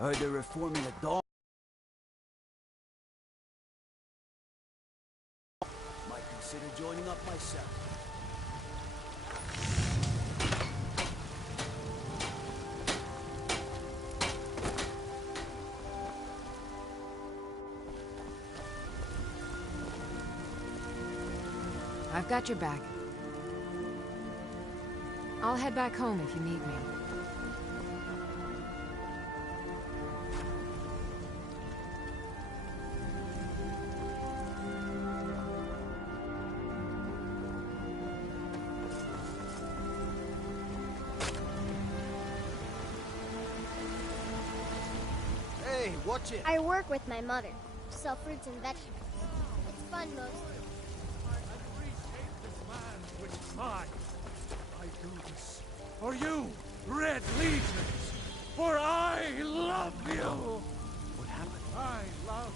Heard they're reforming a dog. Might consider joining up myself. I've got your back. I'll head back home if you need me. Hey, watch it! I work with my mother. Sell fruits and vegetables. It's fun mostly. I do this for you, Red Legions, for I love you! What happened? I love.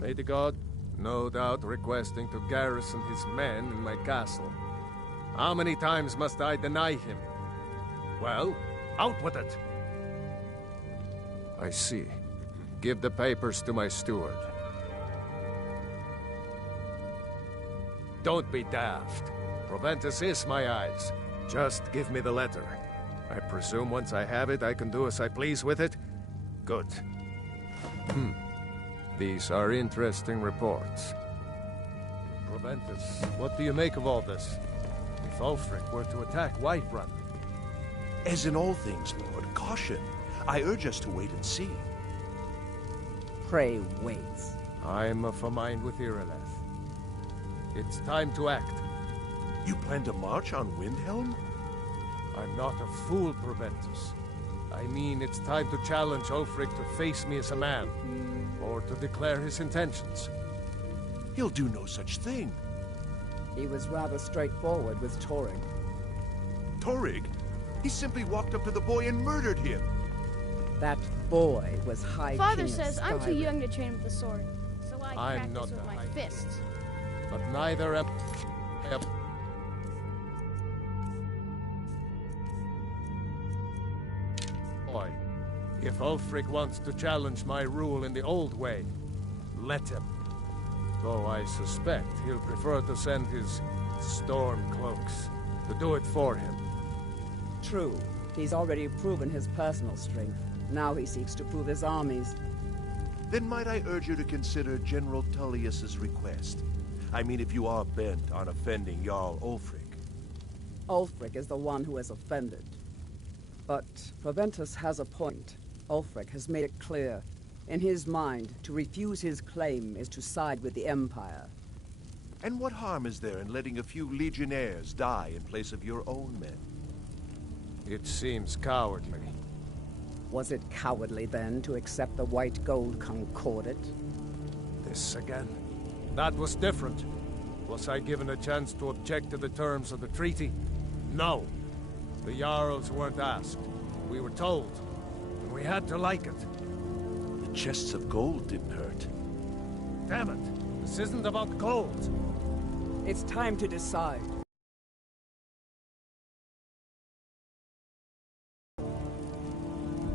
May the god, no doubt requesting to garrison his men in my castle. How many times must I deny him? Well, out with it! I see. Give the papers to my steward. Don't be daft. Proventus is my eyes. Just give me the letter. I presume once I have it, I can do as I please with it? Good. These are interesting reports. Proventus, what do you make of all this? If Ulfric were to attack Whiterun... As in all things, Lord, caution. I urge us to wait and see. Pray wait. I'm of a mind with Irileth. It's time to act. You plan to march on Windhelm? I'm not a fool, Proventus. I mean, it's time to challenge Ulfric to face me as a man, or to declare his intentions. He'll do no such thing. He was rather straightforward with Torrig. Torrig? He simply walked up to the boy and murdered him. That boy was High Father King of says I'm too Skyrim. young to train with the sword, so I I'm not practice with the my High fists. But neither am... Boy, if Ulfric wants to challenge my rule in the old way, let him. Though I suspect he'll prefer to send his storm cloaks to do it for him. True. He's already proven his personal strength. Now he seeks to prove his armies. Then might I urge you to consider General Tullius's request? I mean, if you are bent on offending Jarl Ulfric. Ulfric is the one who has offended. But Proventus has a point. Ulfric has made it clear. In his mind, to refuse his claim is to side with the Empire. And what harm is there in letting a few legionnaires die in place of your own men? It seems cowardly. Was it cowardly, then, to accept the White Gold Concordat? This again. That was different. Was I given a chance to object to the terms of the treaty? No. The Jarls weren't asked. We were told. And we had to like it. The chests of gold didn't hurt. Damn it! This isn't about gold! It's time to decide.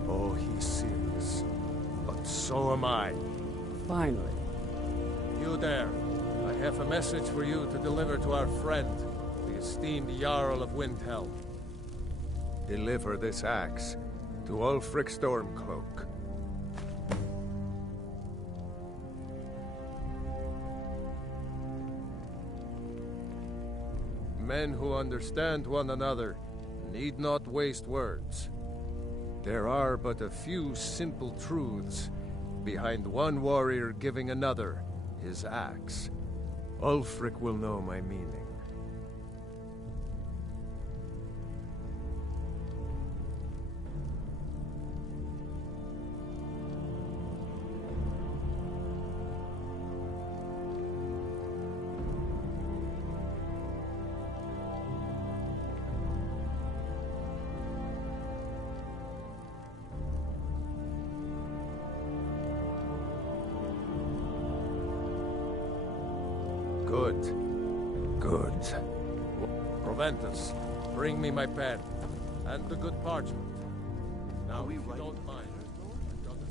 Oh, he's serious. But so am I. Finally. You there. I have a message for you to deliver to our friend, the esteemed Jarl of Windhelm. Deliver this axe to Ulfric Stormcloak. Men who understand one another need not waste words. There are but a few simple truths behind one warrior giving another his axe. Ulfric will know my meaning. Good. Good. Proventus, bring me my pen. And the good parchment. Now, if you don't mind, I've got a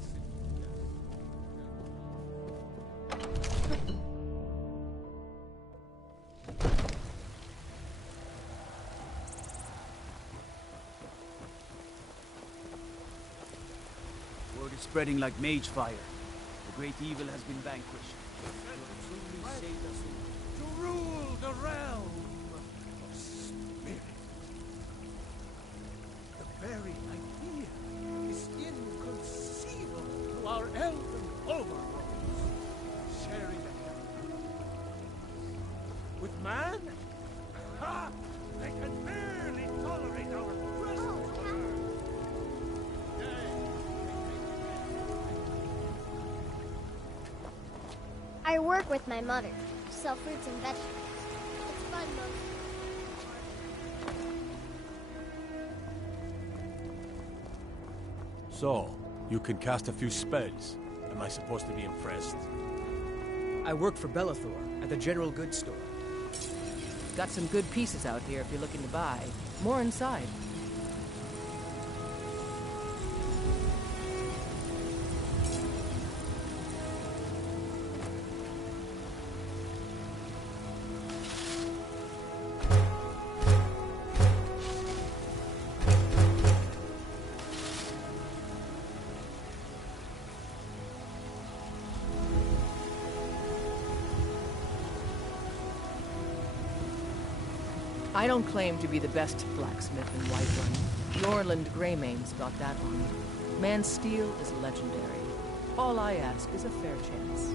Word is spreading like mage fire. The great evil has been vanquished. You have truly saved us all. to rule the realm of spirit. The very idea is inconceivable to our elven overlords. Sharing a heaven with man? Ha! They can barely tolerate our presence on earth. I work with my mother. Sell fruits and vegetables. It's fun most. So, you can cast a few spells. Am I supposed to be impressed? I work for Bellathor at the general goods store. Got some good pieces out here if you're looking to buy. More inside. I don't claim to be the best blacksmith in Whiterun. Norland Greymane's got that on. Man's steel is legendary. All I ask is a fair chance.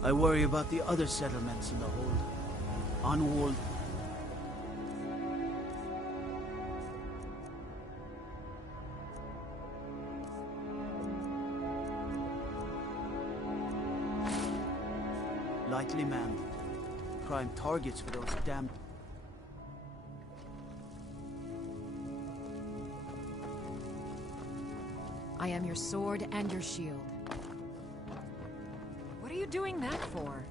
I worry about the other settlements in the hold. Unwalled. Lightly manned. Prime targets for those damned... I am your sword and your shield. What are you doing that for?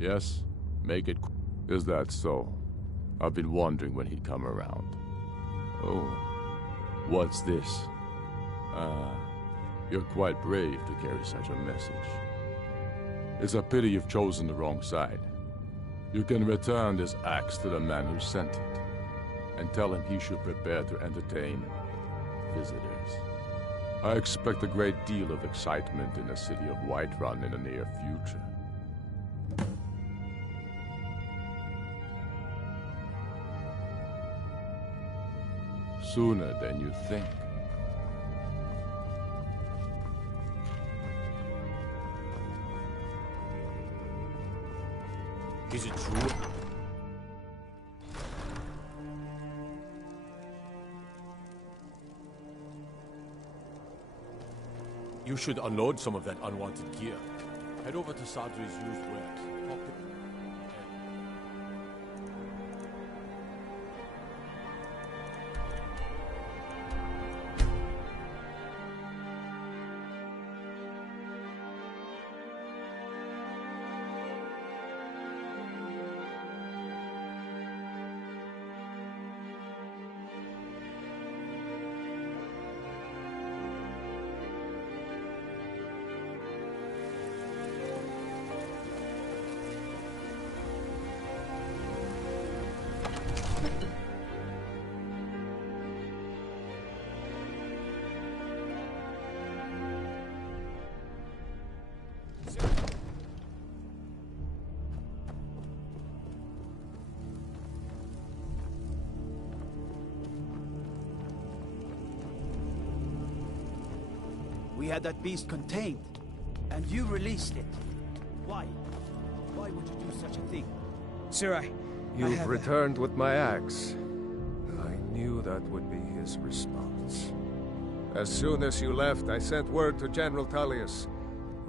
Yes? Make it Is that so? I've been wondering when he'd come around. Oh, what's this? You're quite brave to carry such a message. It's a pity you've chosen the wrong side. You can return this axe to the man who sent it, and tell him he should prepare to entertain visitors. I expect a great deal of excitement in the city of Whiterun in the near future. Sooner than you think. Is it true? You should unload some of that unwanted gear. Head over to Sadri's used wares. Talk to him. We had that beast contained, and you released it. Why? Why would you do such a thing? Sir, You've returned with my axe. I knew that would be his response. As soon as you left, I sent word to General Tullius,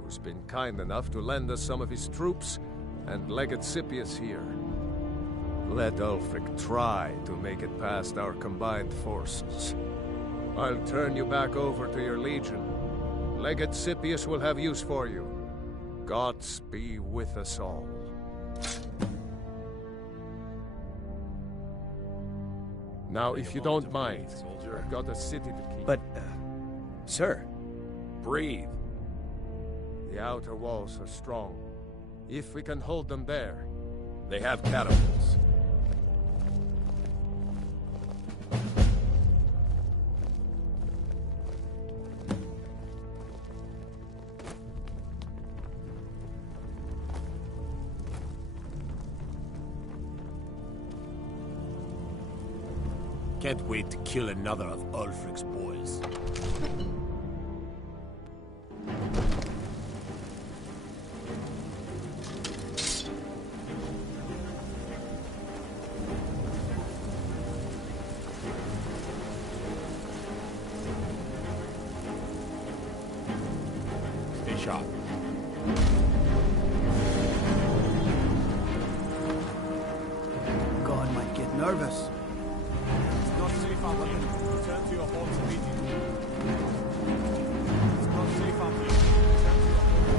who's been kind enough to lend us some of his troops, and Legate Scipius here. Let Ulfric try to make it past our combined forces. I'll turn you back over to your legion. Legate Scipius will have use for you. Gods be with us all. Now, if you don't mind, I've got a city to keep. But, sir. Breathe. The outer walls are strong. If we can hold them there. They have catapults. Can't wait to kill another of Ulfric's boys. Stay sharp. God might get nervous. Not safe out here. Return to your homes immediately. It's not safe out here. Return to your homes.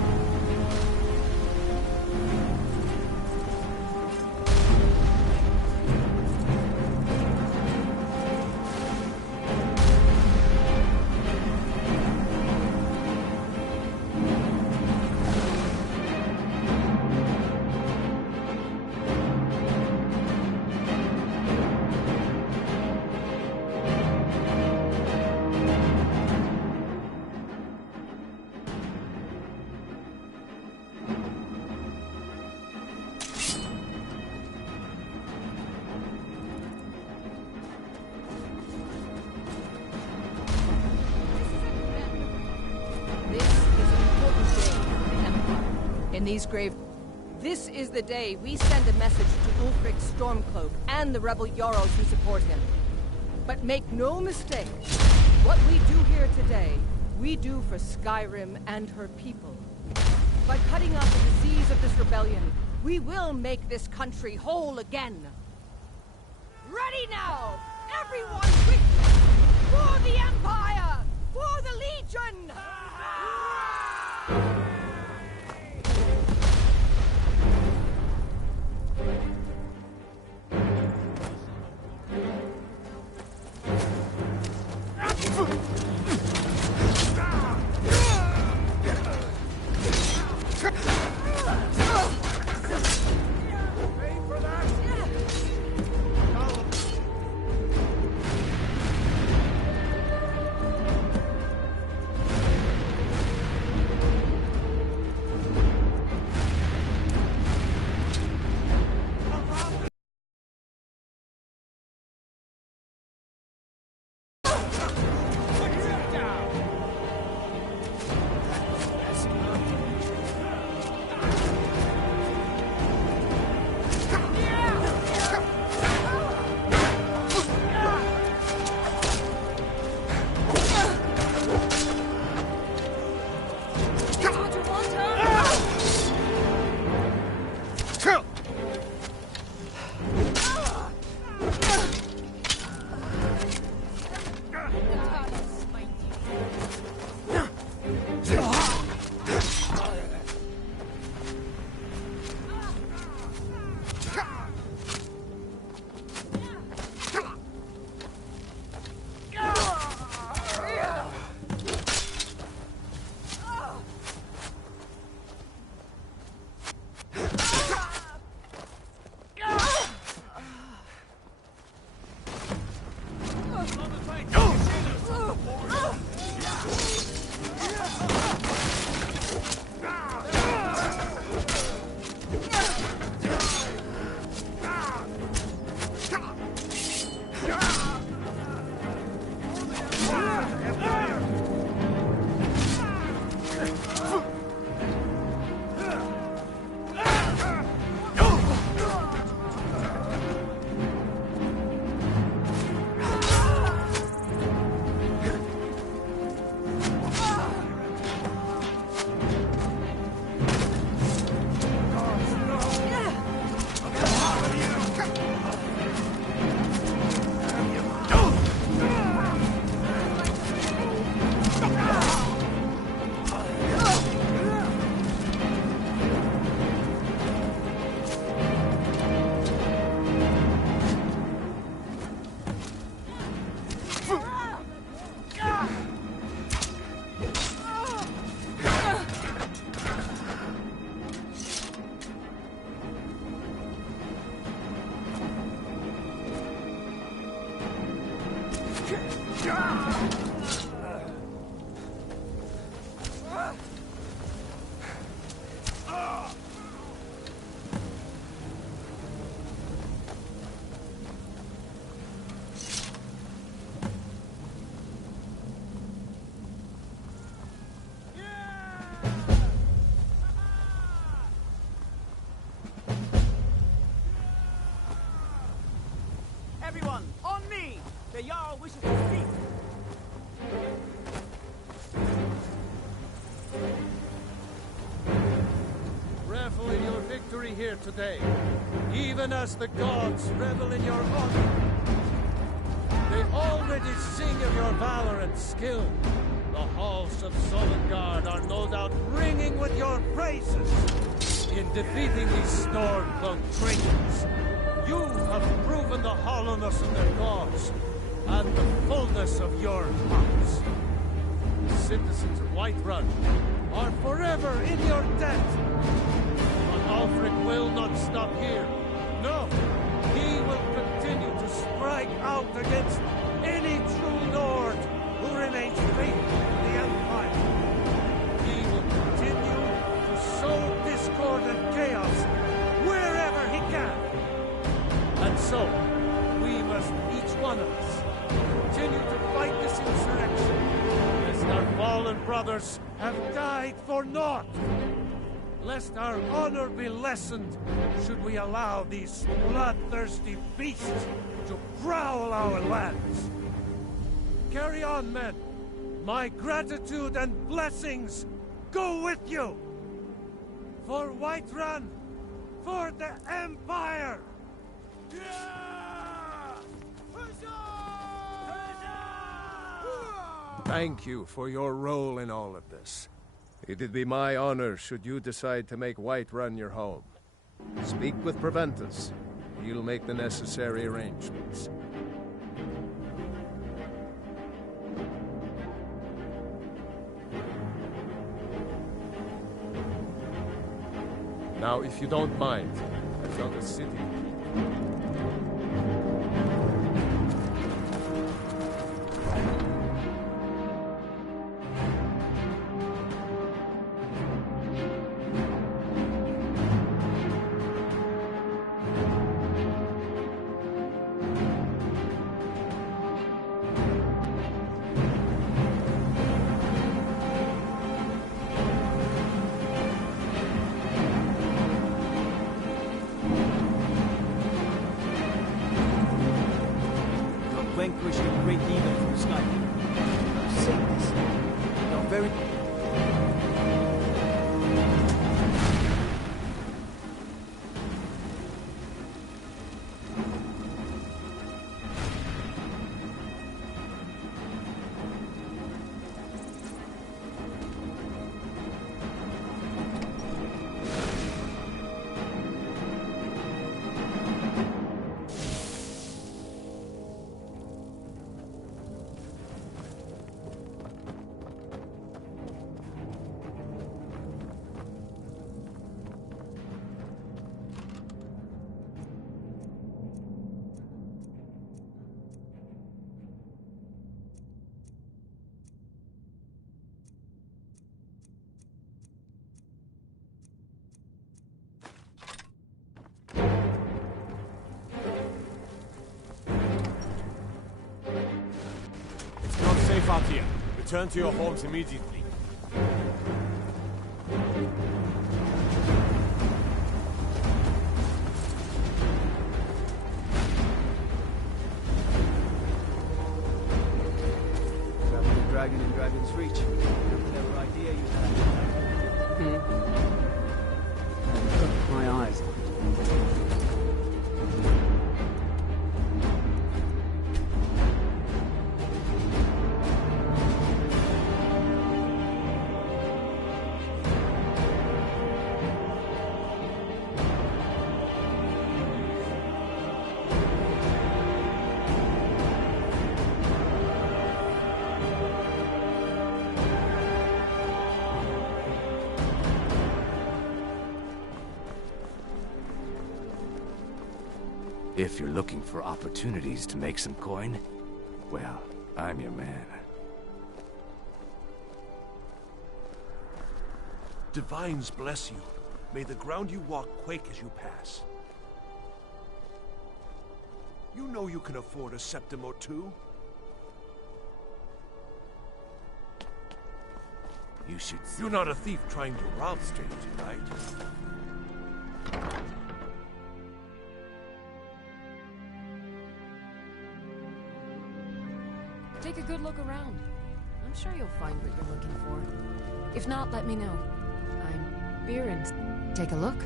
This is the day we send a message to Ulfric Stormcloak and the rebel Jarls who support him. But make no mistake, what we do here today, we do for Skyrim and her people. By cutting off the disease of this rebellion, we will make this country whole again. Ready now! Everyone quick! For the Empire! For the Legion! Everyone, on me! The Jarl wishes to speak! Revel in your victory here today, even as the gods revel in your honor. They already sing of your valor and skill. The halls of Sovngarde are no doubt ringing with your praises. In defeating these storm-cloaked traitors, you have proven the hollowness of their cause, and the fullness of your hearts. The citizens of Whiterun are forever in your debt. But Ulfric will not stop here. No, he will continue to strike out against any true Lord who remains faithful to the Empire. He will continue to sow discord and chaos wherever he can. And so, we must, each one of us, continue to fight this insurrection, lest our fallen brothers have died for naught. Lest our honor be lessened, should we allow these bloodthirsty beasts to prowl our lands. Carry on, men. My gratitude and blessings go with you. For Whiterun, for the Empire! Thank you for your role in all of this. It'd be my honor should you decide to make Whiterun your home. Speak with Proventus. He'll make the necessary arrangements. Now, if you don't mind, I've got a city. Vanquishing a great evil from Skyrim. Save this. You're very... Safe out here. Return to your homes immediately. Travel the dragon in Dragon's Reach. Clever idea you had. I've got my eyes on it. If you're looking for opportunities to make some coin, Well, I'm your man. Divines bless you. May the ground you walk quake as you pass. You know you can afford a septim or two. You should see. You're not a thief trying to rob strangers, right? Take a good look around. I'm sure you'll find what you're looking for. If not, let me know. I'm Beerens. Take a look.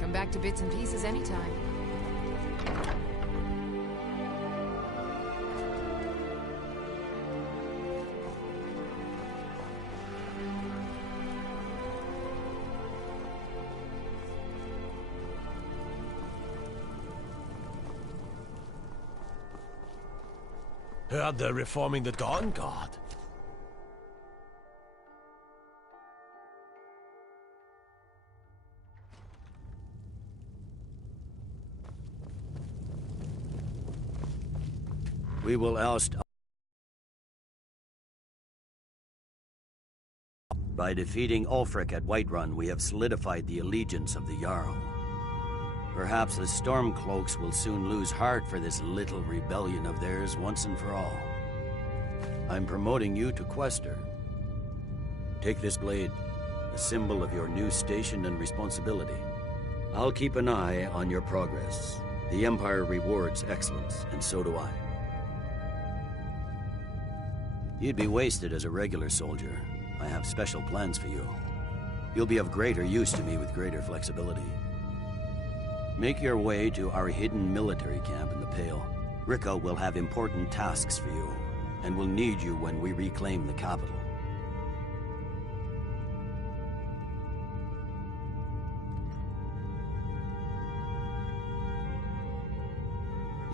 Come back to bits and pieces anytime. Heard they're reforming the Dawn Guard. We will oust. By defeating Ulfric at Whiterun, we have solidified the allegiance of the Jarl. Perhaps the Stormcloaks will soon lose heart for this little rebellion of theirs once and for all. I'm promoting you to Quester. Take this blade, a symbol of your new station and responsibility. I'll keep an eye on your progress. The Empire rewards excellence, and so do I. You'd be wasted as a regular soldier. I have special plans for you. You'll be of greater use to me with greater flexibility. Make your way to our hidden military camp in the Pale. Ricka will have important tasks for you, and will need you when we reclaim the capital.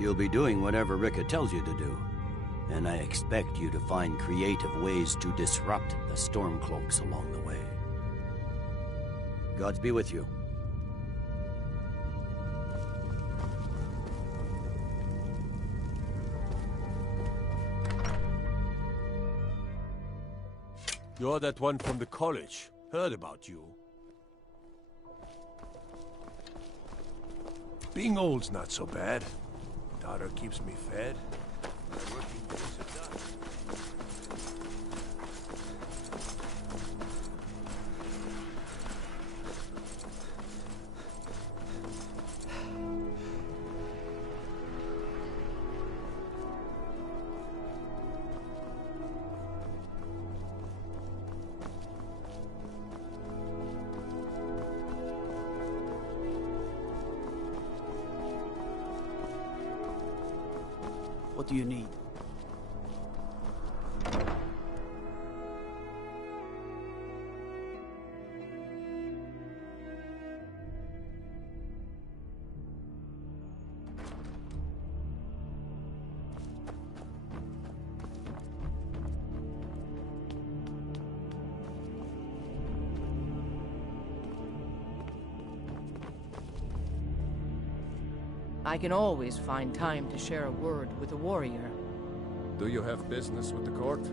You'll be doing whatever Ricka tells you to do, and I expect you to find creative ways to disrupt the Stormcloaks along the way. Gods be with you. You're that one from the college. Heard about you. Being old's not so bad. Daughter keeps me fed. My working days are done. What do you need? I can always find time to share a word with a warrior. Do you have business with the court?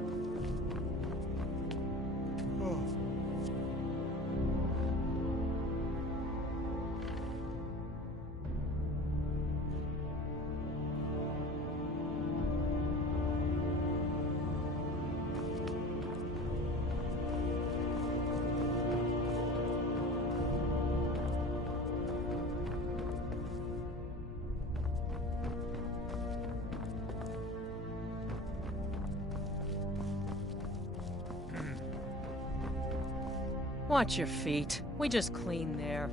Watch your feet. We just clean there.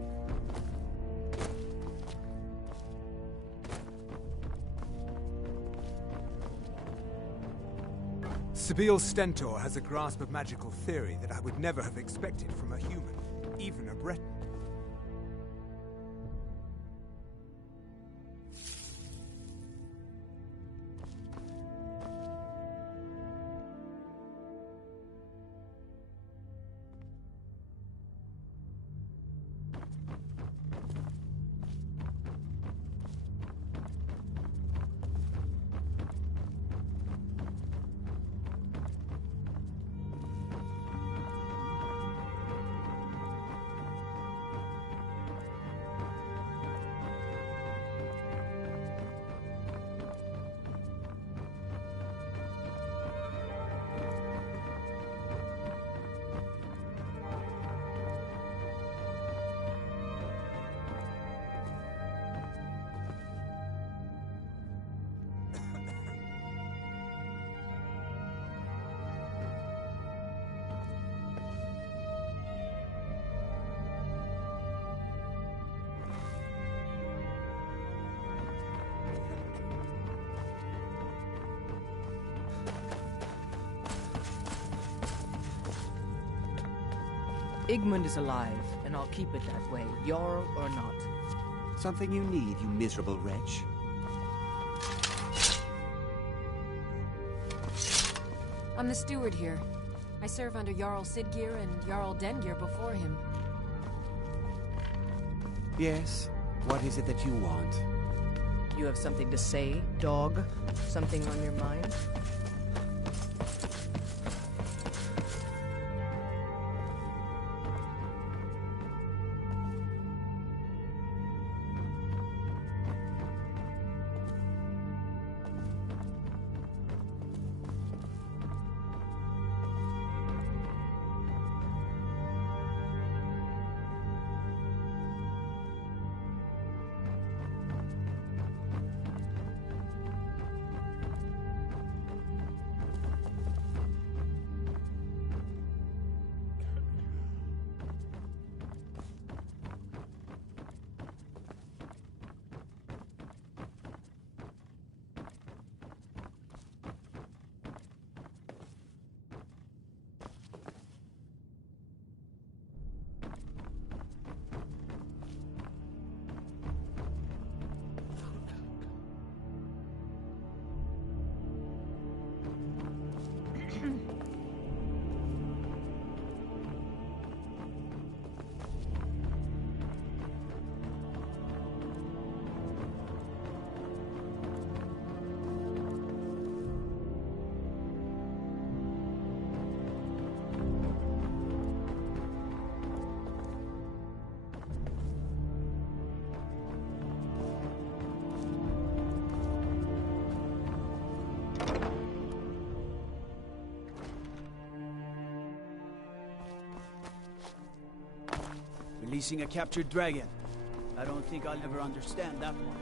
Sabil Stentor has a grasp of magical theory that I would never have expected from a human, even a Breton. Igmund is alive, and I'll keep it that way, Jarl or not. Something you need, you miserable wretch. I'm the steward here. I serve under Jarl Siggeir and Jarl Dengir before him. Yes? What is it that you want? You have something to say, dog? Something on your mind? Releasing a captured dragon. I don't think I'll ever understand that one.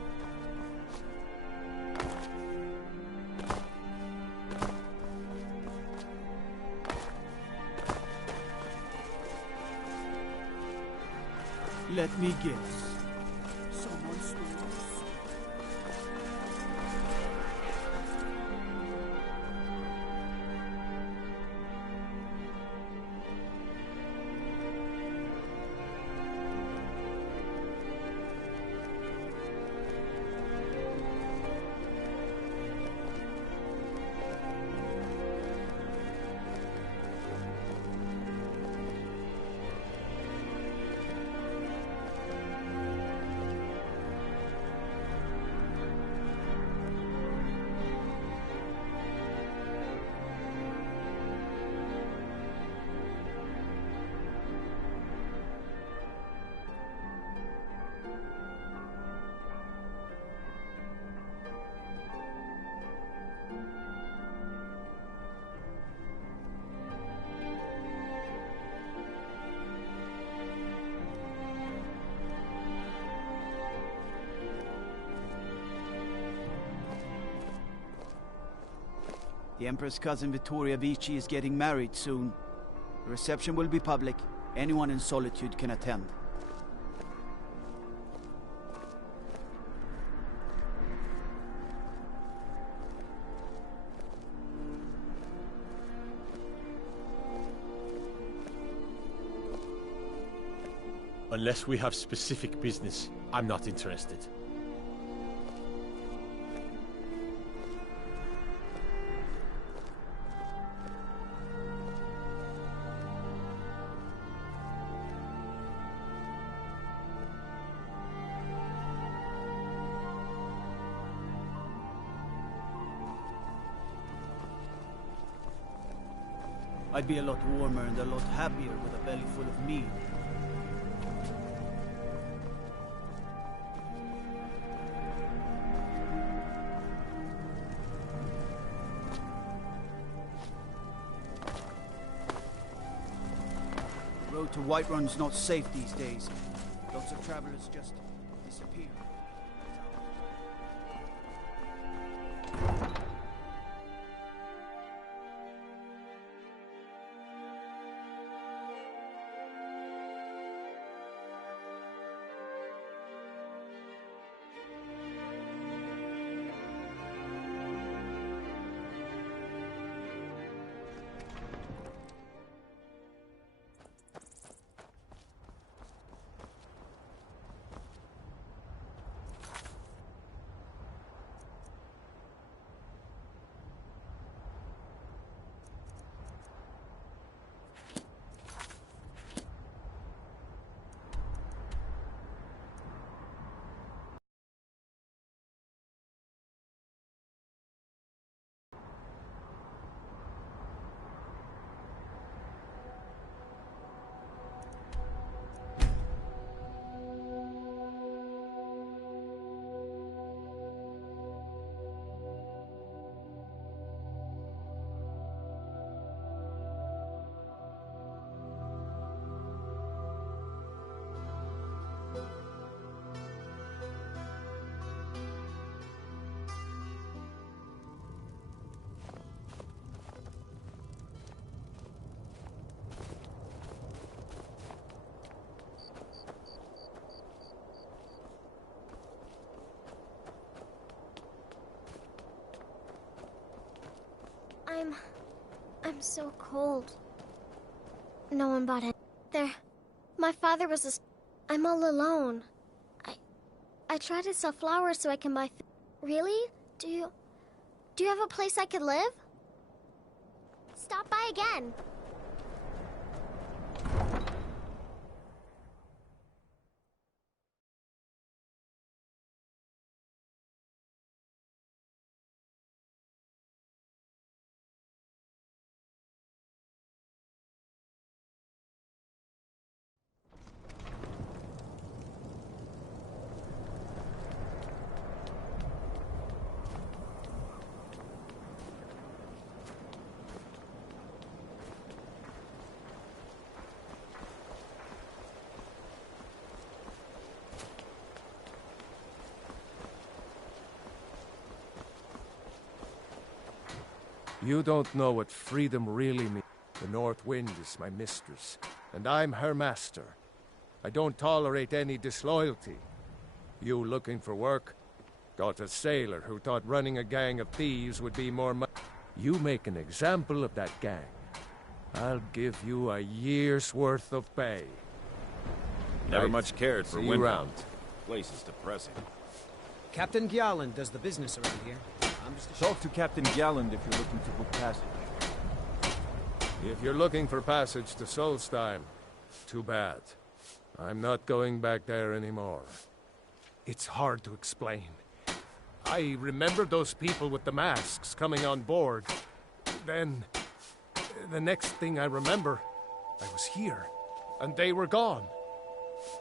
Let me guess. Someone stole this. The Empress' cousin Vittoria Vici is getting married soon. The reception will be public. Anyone in Solitude can attend. Unless we have specific business, I'm not interested. I'd be a lot warmer and a lot happier with a belly full of meat. The road to Whiterun's not safe these days. Lots of travelers just disappear. I'm so cold. No one bought it. There. My father was I'm all alone. I tried to sell flowers so I can buy Really? Do you have a place I could live? Stop by again. You don't know what freedom really means. The North Wind is my mistress, and I'm her master. I don't tolerate any disloyalty. You looking for work? Got a sailor who thought running a gang of thieves would be more money. You make an example of that gang. I'll give you a year's worth of pay. Never much cared for See you wind round. Place is depressing. Captain Gjalland does the business around here. I'm just Talk to Captain Gjalland if you're looking to book passage. If you're looking for passage to Solstheim, too bad. I'm not going back there anymore. It's hard to explain. I remember those people with the masks coming on board. Then, the next thing I remember, I was here, and they were gone.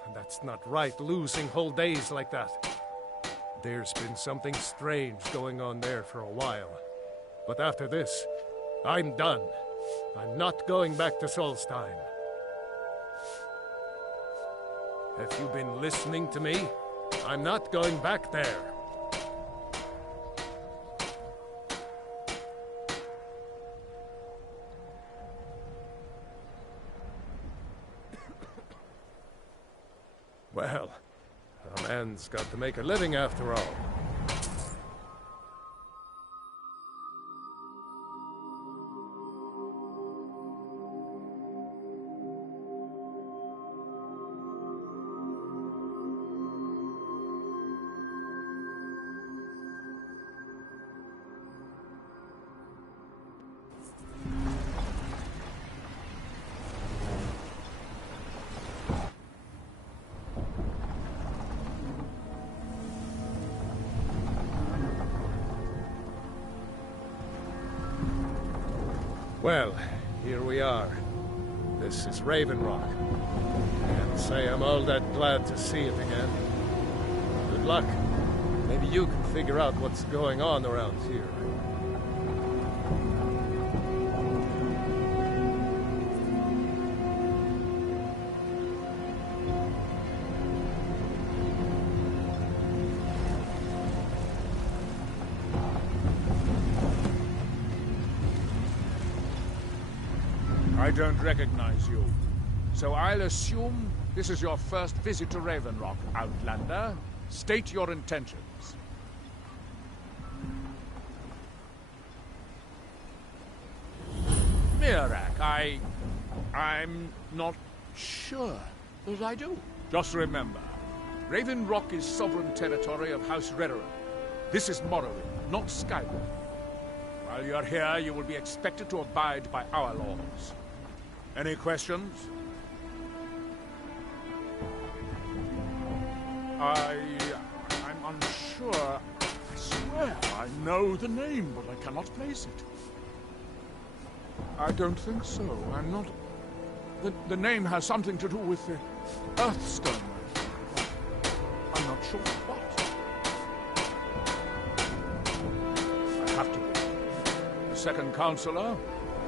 And that's not right, losing whole days like that. There's been something strange going on there for a while. But after this, I'm done. I'm not going back to Solstheim. Have you been listening to me? I'm not going back there. Well, a man's got to make a living after all. Well, here we are. This is Raven Rock. Can't say I'm all that glad to see it again. Good luck. Maybe you can figure out what's going on around here. I don't recognize you. So I'll assume this is your first visit to Raven Rock, Outlander. State your intentions. Mirak, I'm not sure that I do. Just remember, Raven Rock is sovereign territory of House Redoran. This is Morrowind, not Skyrim. While you're here, you will be expected to abide by our laws. Any questions? I'm unsure. I swear I know the name, but I cannot place it. I don't think so. I'm not... The name has something to do with the Earthstone. I'm not sure what. I have to be. The second counselor,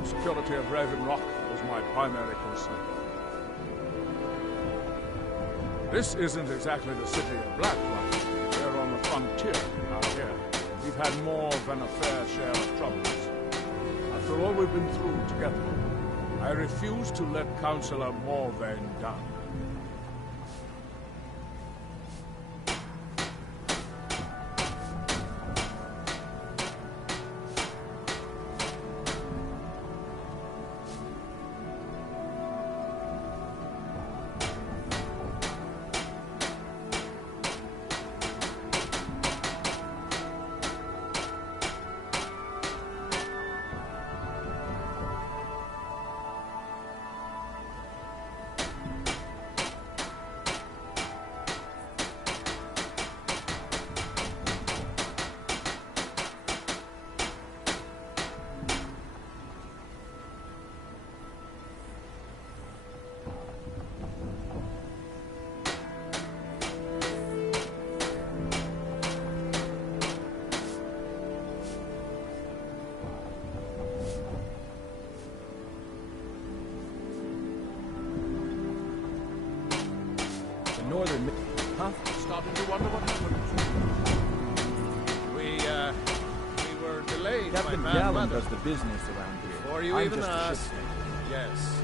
the security of Raven Rock, was my primary concern. This isn't exactly the city of Blacklight. We're on the frontier out here. We've had more than a fair share of troubles. After all we've been through together, I refuse to let Councillor Morvain down. northern... Huh? Starting to wonder what happened. We were delayed Captain by bad Gallen weather. does the business around here. Before you I'm even just a asked, shipmate. yes,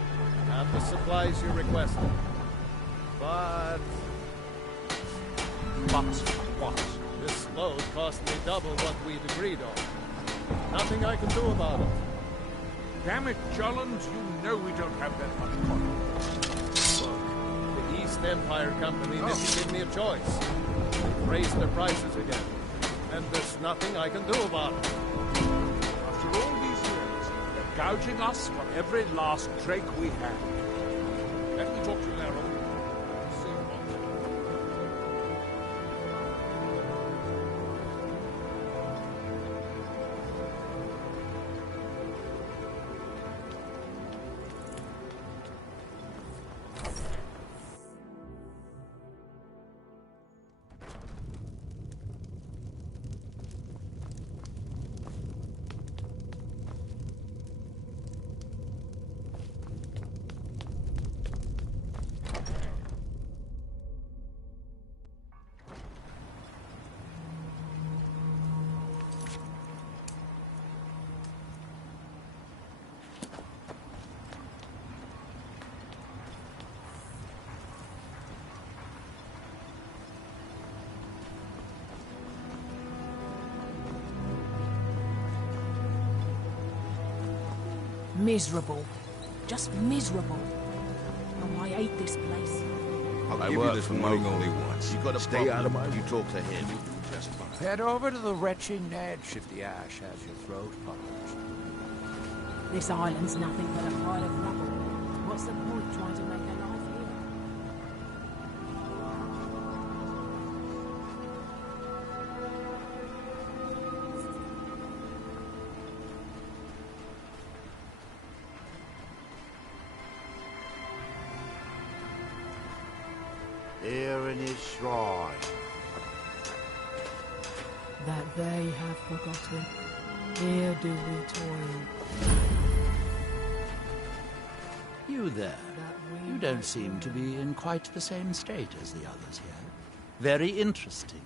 I have the supplies you requested. But what? This load cost me double what we'd agreed on. Nothing I can do about it. Damn it, Jolland, you know we don't have that much money. Look, the East Empire Company didn't give me a choice. They've raised their prices again. And there's nothing I can do about it. After all these years, they're gouging us for every last drake we have. Let me talk to Nero. See what... Miserable. Just miserable. Oh, I hate this place. I'll give you this money only once. You got to stay out of mine. You talk to him. Just fine. Head over to the retching edge if the ash has your throat parched. This island's nothing but a pile of rubble. What's the point trying to make a life here? Here in his shrine. That they have forgotten. Here do we toil. You there. You don't seem to be in quite the same state as the others here. Very interesting.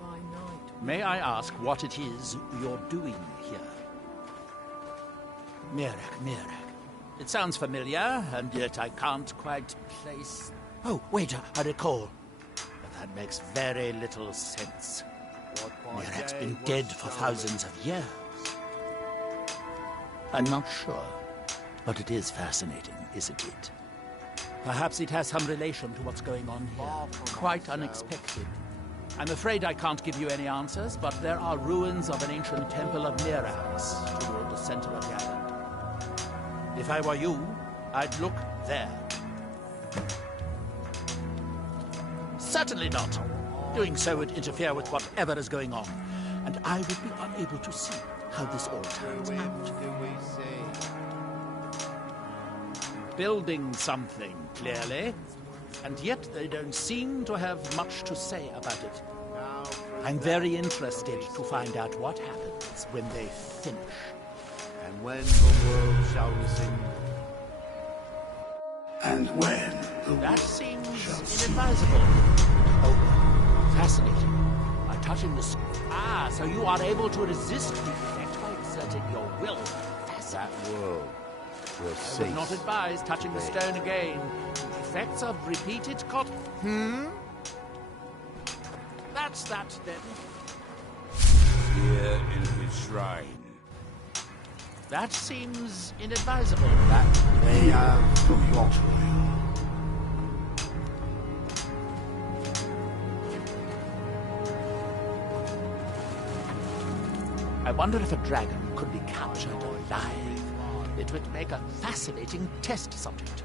By night. May I ask what it is you're doing here? Mirek. It sounds familiar, and yet I can't quite place... Oh, wait, I recall. But that makes very little sense. Mirek's been dead for thousands of years. I'm not sure, but it is fascinating, isn't it? Perhaps it has some relation to what's going on here. Quite unexpected. I'm afraid I can't give you any answers, but there are ruins of an ancient temple of Mirax toward the center of the island. If I were you, I'd look there. Certainly not. Doing so would interfere with whatever is going on, and I would be unable to see how this all turns out. Building something, clearly, and yet they don't seem to have much to say about it. I'm very interested to find out what happens when they finish. And when the world shall listen. And when that seems inadvisable. Oh, fascinating. By touching the... so you are able to resist the effect by exerting your will. That world will I would not advise touching the stone again. The effects of repeated That's that, then. Here in his shrine. That seems inadvisable. That they have forgotten. I wonder if a dragon could be captured alive. It would make a fascinating test subject.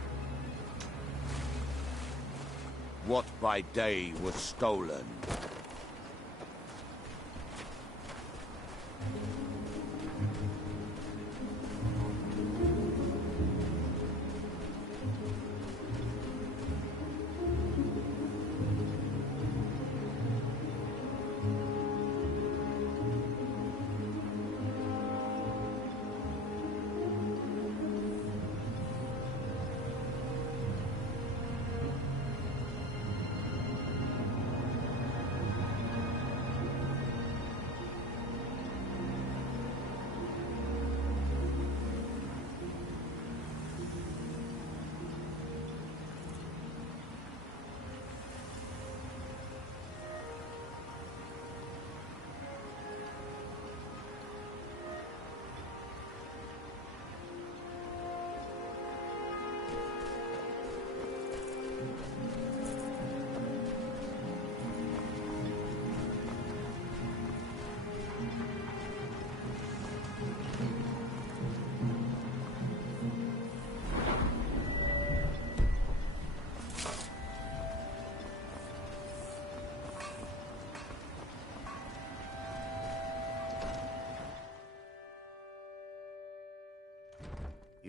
What by day was stolen.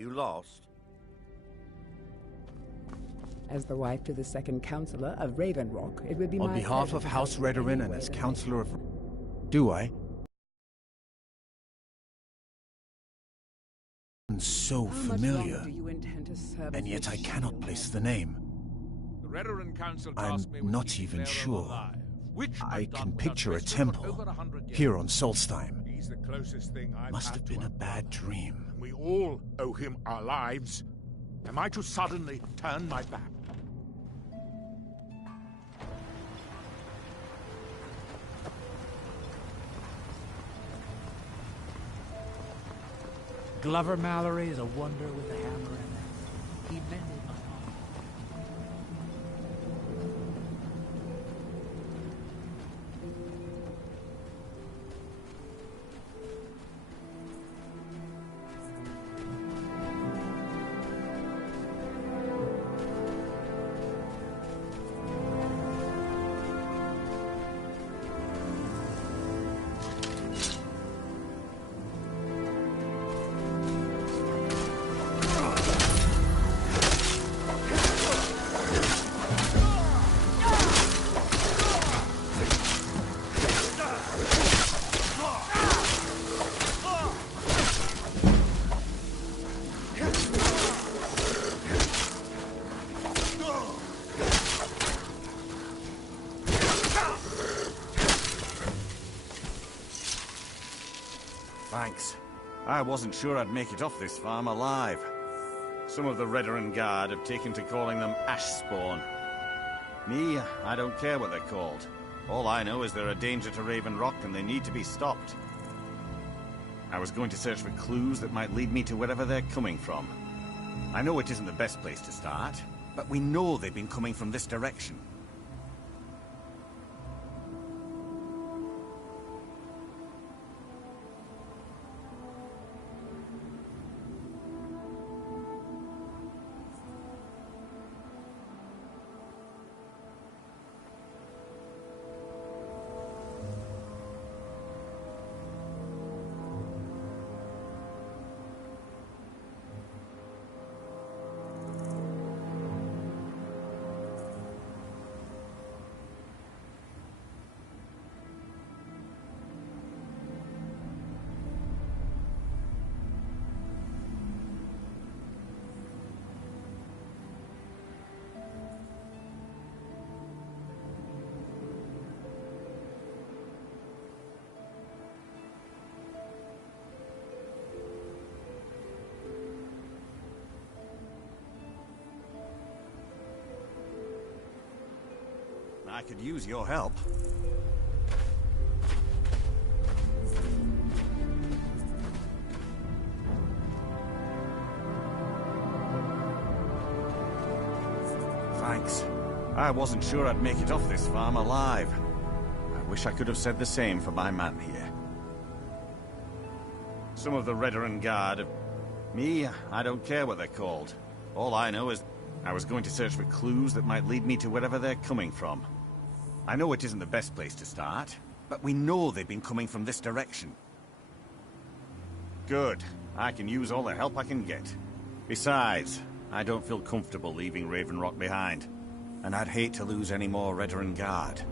You lost? As the wife to the second Counselor of Raven Rock, it would be my On behalf pleasure of to House help you in Redoran any and way as that I Counselor of... Do I? So How much familiar, longer do you intend to serve and as yet I this cannot shield? place the name. The Redoran Council I'm tasked me with not keeping even Laeral sure. alive, which I I've done can without picture a question for temple over 100 years. here on Solstheim. He's the closest thing I've Must had have to been a a bad dream. We all owe him our lives. Am I to suddenly turn my back? Glover Mallory is a wonder with a hammer and anvil. He mended my arm. Thanks. I wasn't sure I'd make it off this farm alive. Some of the Redoran Guard have taken to calling them ash spawn. Me, I don't care what they're called. All I know is they're a danger to Raven Rock and they need to be stopped. I was going to search for clues that might lead me to wherever they're coming from. I know it isn't the best place to start, but we know they've been coming from this direction. I could use your help. Thanks. I wasn't sure I'd make it off this farm alive. I wish I could have said the same for my man here. Some of the Redoran Guard have... Me, I don't care what they're called. All I know is I was going to search for clues that might lead me to wherever they're coming from. I know it isn't the best place to start, but we know they've been coming from this direction. Good. I can use all the help I can get. Besides, I don't feel comfortable leaving Raven Rock behind, and I'd hate to lose any more Redoran Guard.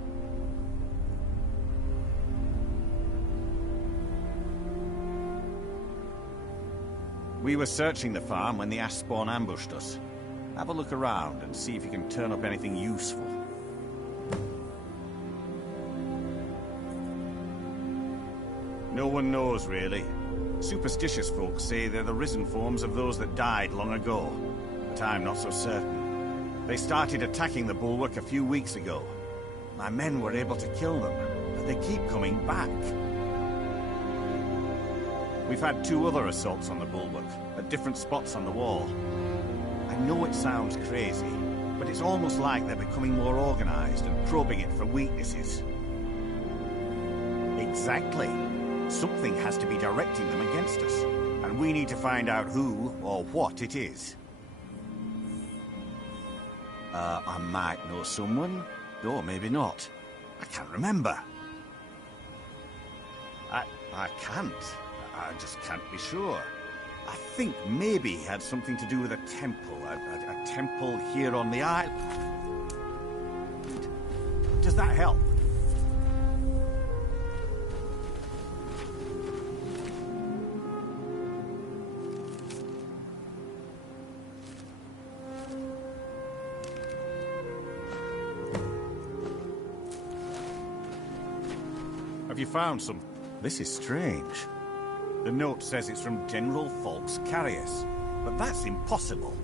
We were searching the farm when the ash spawn ambushed us. Have a look around and see if you can turn up anything useful. No one knows, really. Superstitious folks say they're the risen forms of those that died long ago, but I'm not so certain. They started attacking the bulwark a few weeks ago. My men were able to kill them, but they keep coming back. We've had 2 other assaults on the bulwark, at different spots on the wall. I know it sounds crazy, but it's almost like they're becoming more organized and probing it for weaknesses. Exactly. Something has to be directing them against us, and we need to find out who or what it is. I might know someone, or maybe not. I can't remember. I can't. I just can't be sure. I think maybe he had something to do with a temple. A temple here on the island. Does that help? Have you found some? This is strange. The note says it's from General Falks Carius, but that's impossible.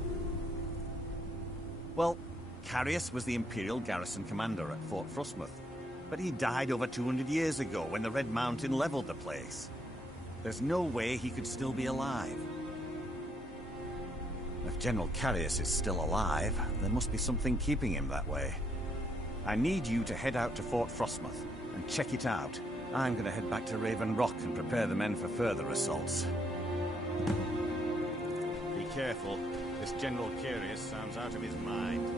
Well, Carius was the Imperial garrison commander at Fort Frostmoth, but he died over 200 years ago when the Red Mountain leveled the place. There's no way he could still be alive. If General Carius is still alive, there must be something keeping him that way. I need you to head out to Fort Frostmoth and check it out. I'm going to head back to Raven Rock and prepare the men for further assaults. Be careful. This General Carius sounds out of his mind.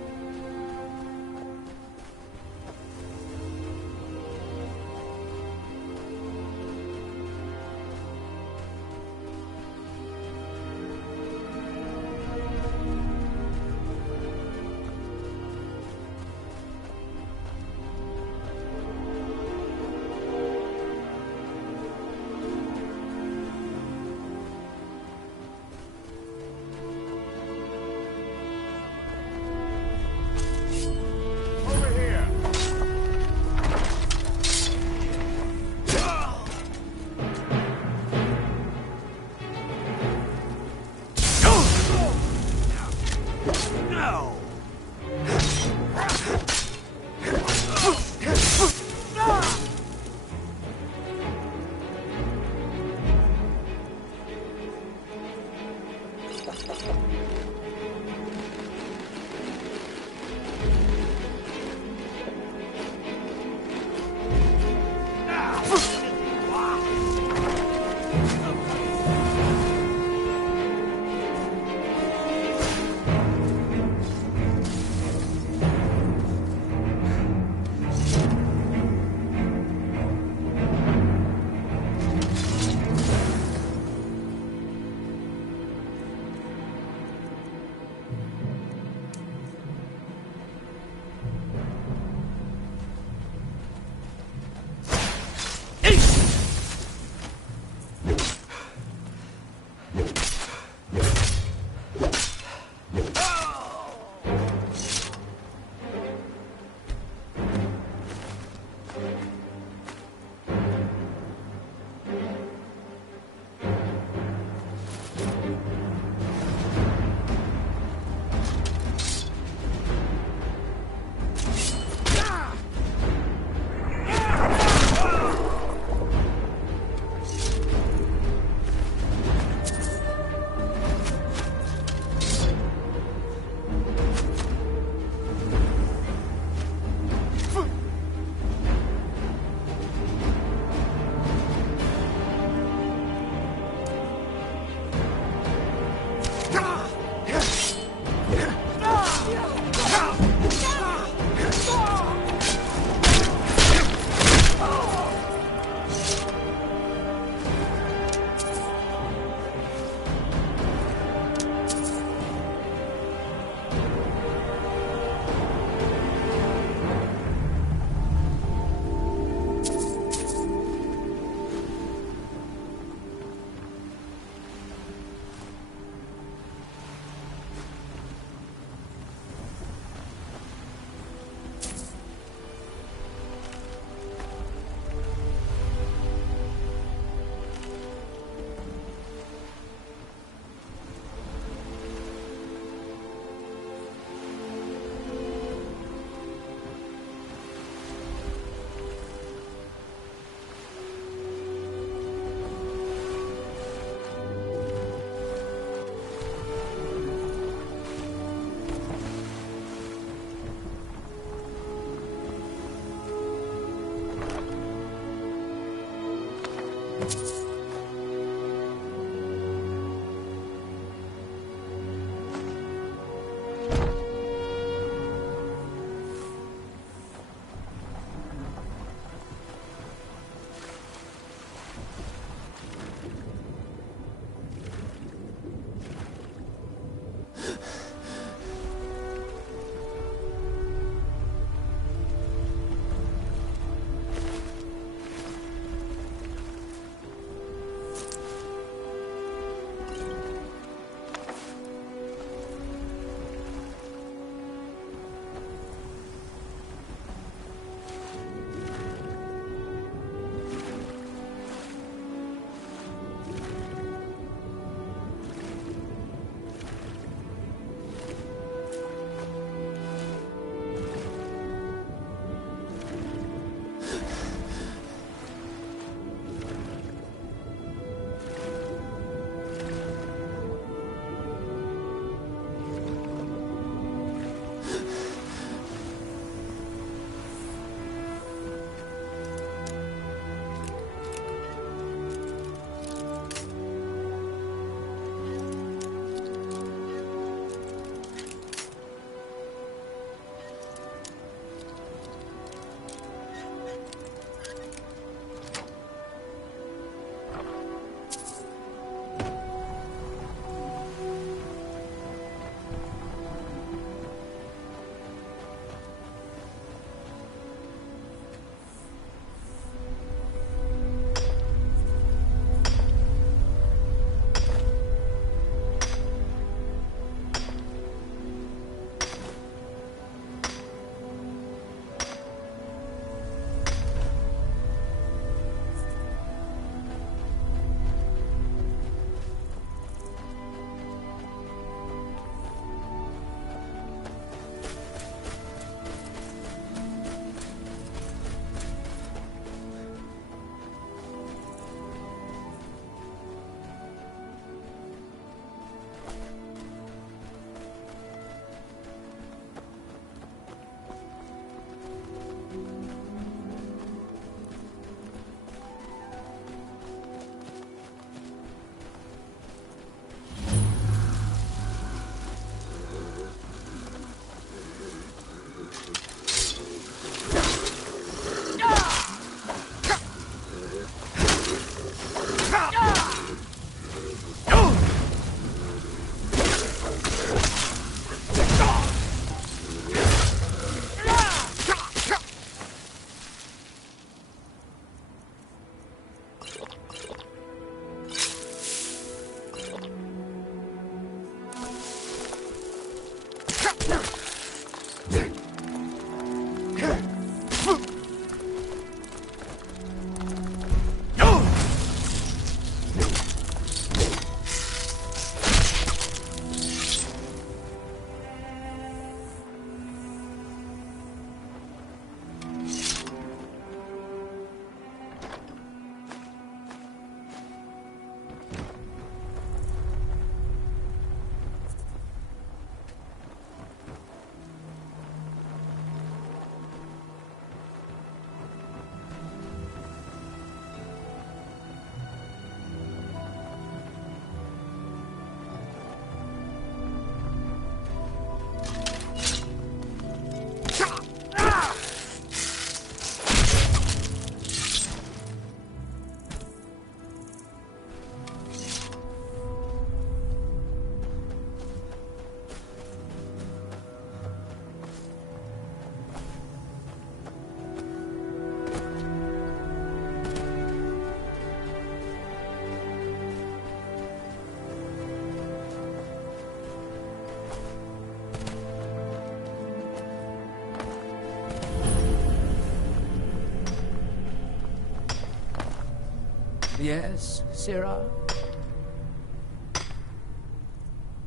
Yes, Sirrah?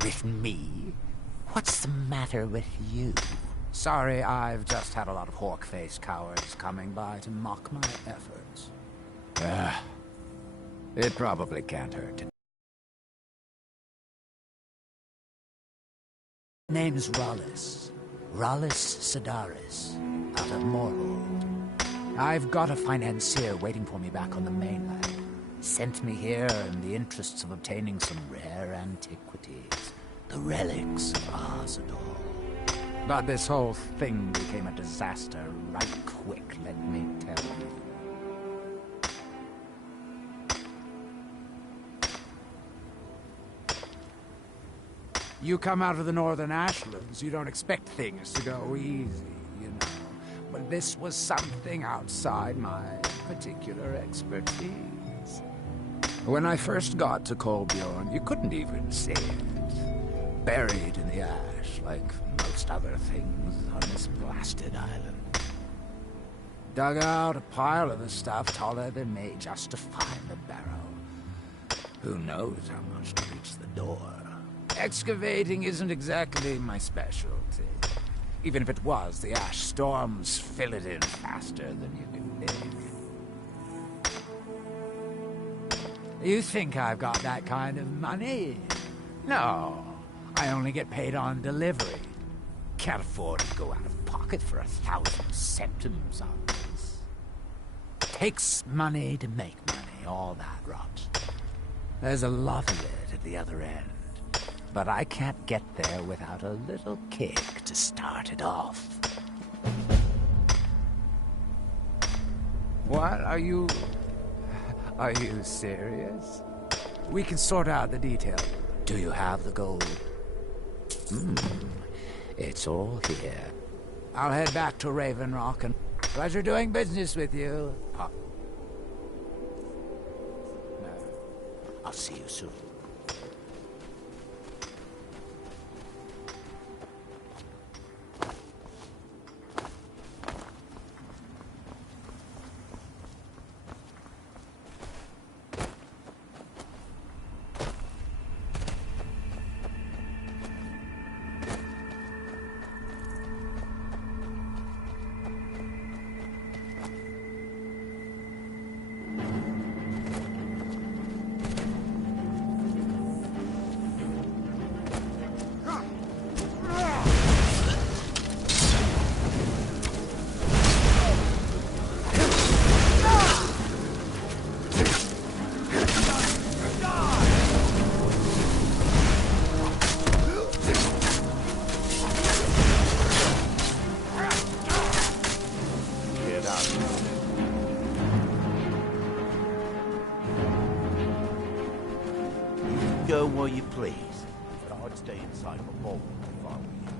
With me? What's the matter with you? Sorry, I've just had a lot of hawk-faced cowards coming by to mock my efforts. It probably can't hurt to... Name's Rollis. Rollis Sedaris, out of Moorhold. I've got a financier waiting for me back on the mainland. Sent me here in the interests of obtaining some rare antiquities. The relics of Arzador. But this whole thing became a disaster right quick, let me tell you. You come out of the northern ashlands, you don't expect things to go easy, you know. But this was something outside my particular expertise. When I first got to Kolbjorn, you couldn't even see it. Buried in the ash, like most other things on this blasted island. Dug out a pile of the stuff taller than me just to find the barrow. Who knows how much to reach the door. Excavating isn't exactly my specialty. Even if it was, the ash storms fill it in faster than you can dig. You think I've got that kind of money? No, I only get paid on delivery. Can't afford to go out of pocket for 1,000 centimes on this. Takes money to make money, all that rot. There's a lot of it at the other end. But I can't get there without a little kick to start it off. What? Are you serious? We can sort out the details. Do you have the gold? It's all here. I'll head back to Raven Rock and... Pleasure doing business with you. No. I'll see you soon. Go where you please, but I'd stay inside for more if I were you.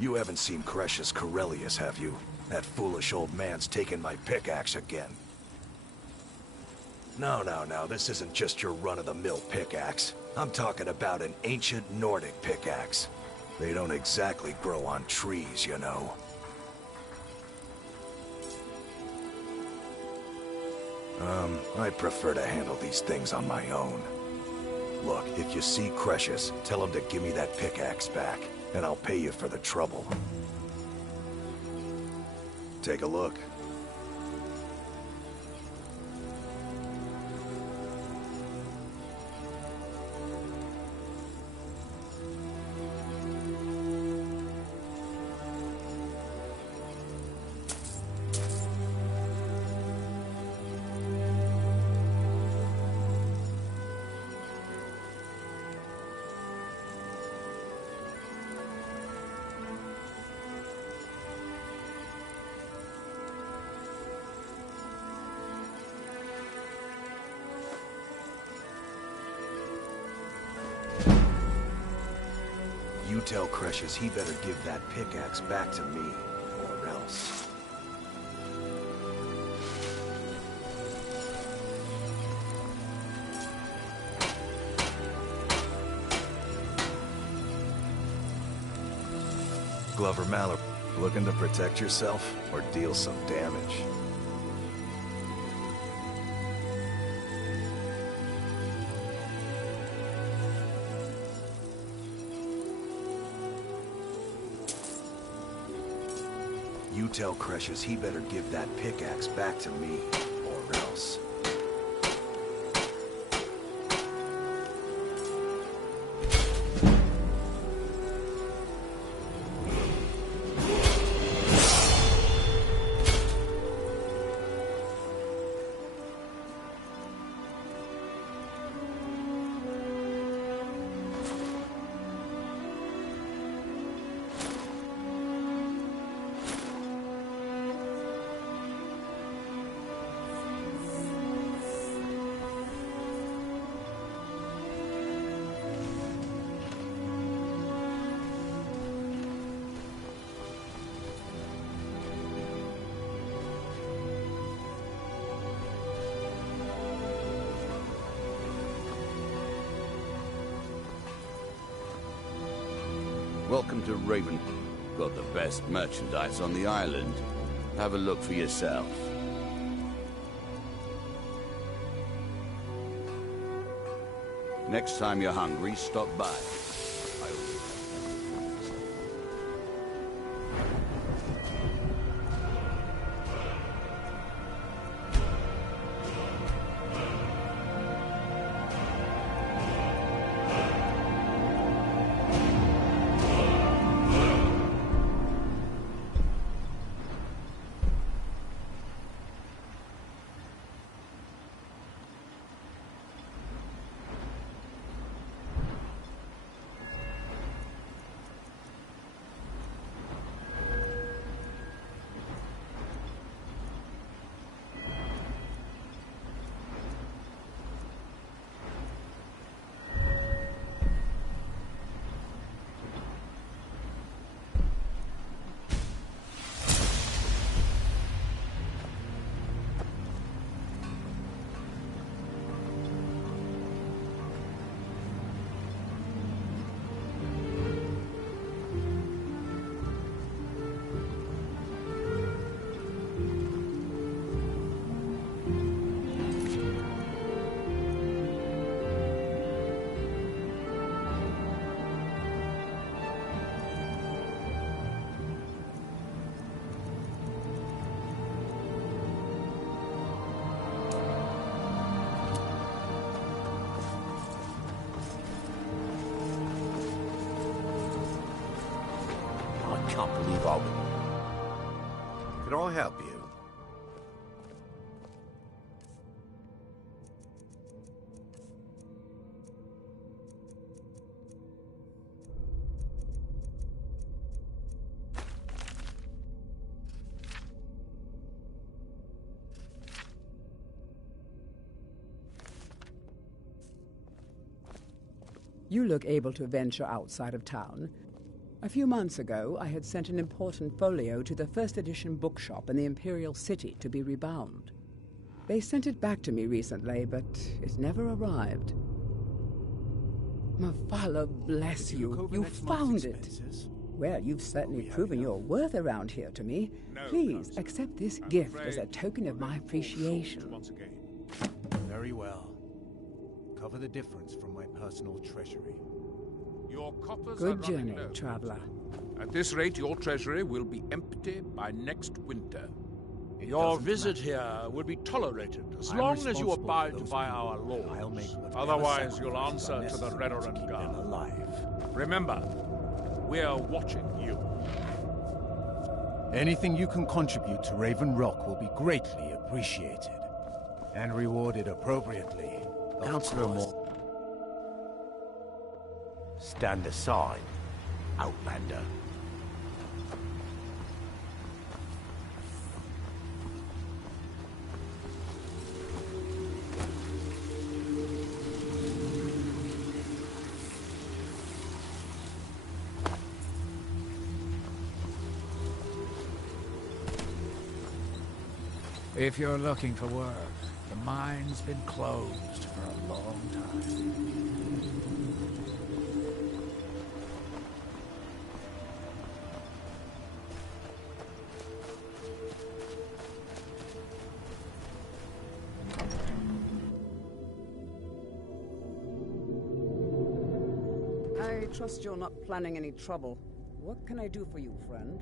You haven't seen Cretius Corellius, have you? That foolish old man's taken my pickaxe again. No, this isn't just your run-of-the-mill pickaxe. I'm talking about an ancient Nordic pickaxe. They don't exactly grow on trees, you know. I prefer to handle these things on my own. Look, if you see Cretius, tell him to give me that pickaxe back, and I'll pay you for the trouble. Take a look. You tell Cretius he better give that pickaxe back to me, or else. Glover Mallory. Looking to protect yourself or deal some damage? You tell Cresius he better give that pickaxe back to me, or else. Welcome to Raven. Got the best merchandise on the island. Have a look for yourself. Next time you're hungry, stop by. I can't believe I would. Can I help you? You look able to venture outside of town. A few months ago, I had sent an important folio to the first edition bookshop in the Imperial City to be rebound. They sent it back to me recently, but it never arrived. Mafala, bless you. You found it. Well, you've certainly proven your worth around here to me. Please, accept this gift as a token of my appreciation. Very well. Cover the difference from my personal treasury. Your coppers Good are journey, running low. traveler. At this rate, your treasury will be empty by next winter. Your visit here will be tolerated as long as you abide by our laws. Otherwise, you'll answer to the Redoran Guard. Remember, we're watching you. Anything you can contribute to Raven Rock will be greatly appreciated. And rewarded appropriately. Counselor Moore. Stand aside, Outlander. If you're looking for work, the mine's been closed for a long time. trust you're not planning any trouble. What can I do for you, friend?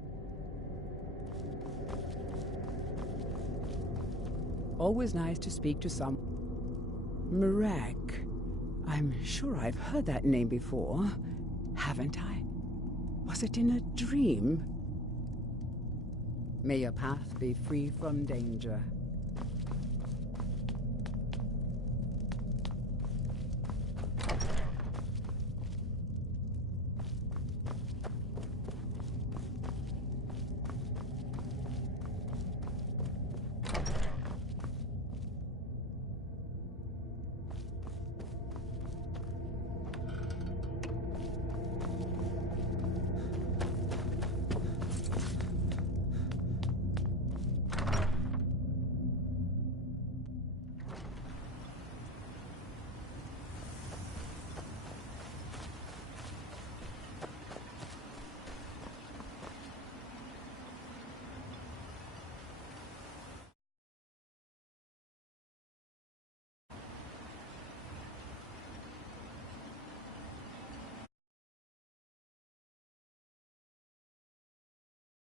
Always nice to speak to some... Marek. I'm sure I've heard that name before. Haven't I? Was it in a dream? May your path be free from danger.